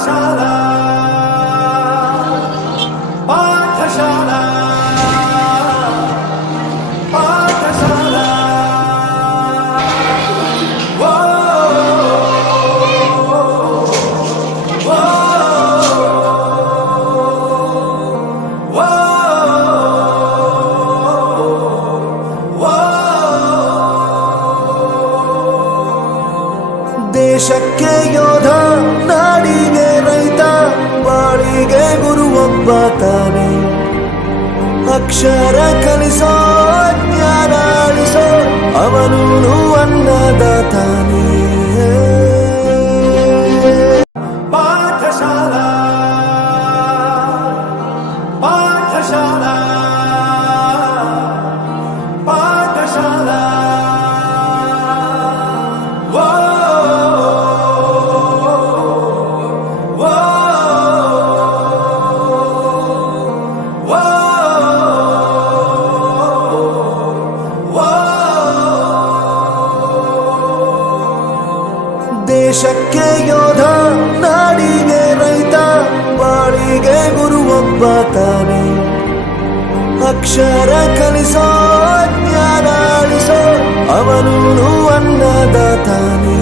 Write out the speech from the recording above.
ಪಾಠಶಾಲಾ ಪಾಠಶಾಲಾ ಪಾಠಶಾಲಾ ವೋ ವೋ ವೋ ವೋ ದೇಶಕ್ಕೆ ಯೋಧ ನಾಡಿಗೆ ರೈತ ಬಾಳಿಗೆ ಗುರುವೊಬ್ಬ ತಾನೆ ಅಕ್ಷರ ಕಲಿಸೋ ಜ್ಞಾನ ಅಳಿಸೋ ಅವನು ಅನ್ನದಾತಾನೆ ಪಾಠಶಾಲಾ ಪಾಠಶಾಲಾ ಪಾಠಶಾಲಾ ವೋ ವೋ ವೋ ವೋ ದೇಶಕ್ಕೆ ಯೋಧ ನಾಡಿಗೆ ರೈತ ಬಾಳಿಗೆ ಗುರುವೊಬ್ಬ ತಾನೆ ಅಕ್ಷರ ಕಲಿಸೋ ಜ್ಞಾನ ಅಳಿಸೋ ಅವನು ಅನ್ನದಾತಾನೆ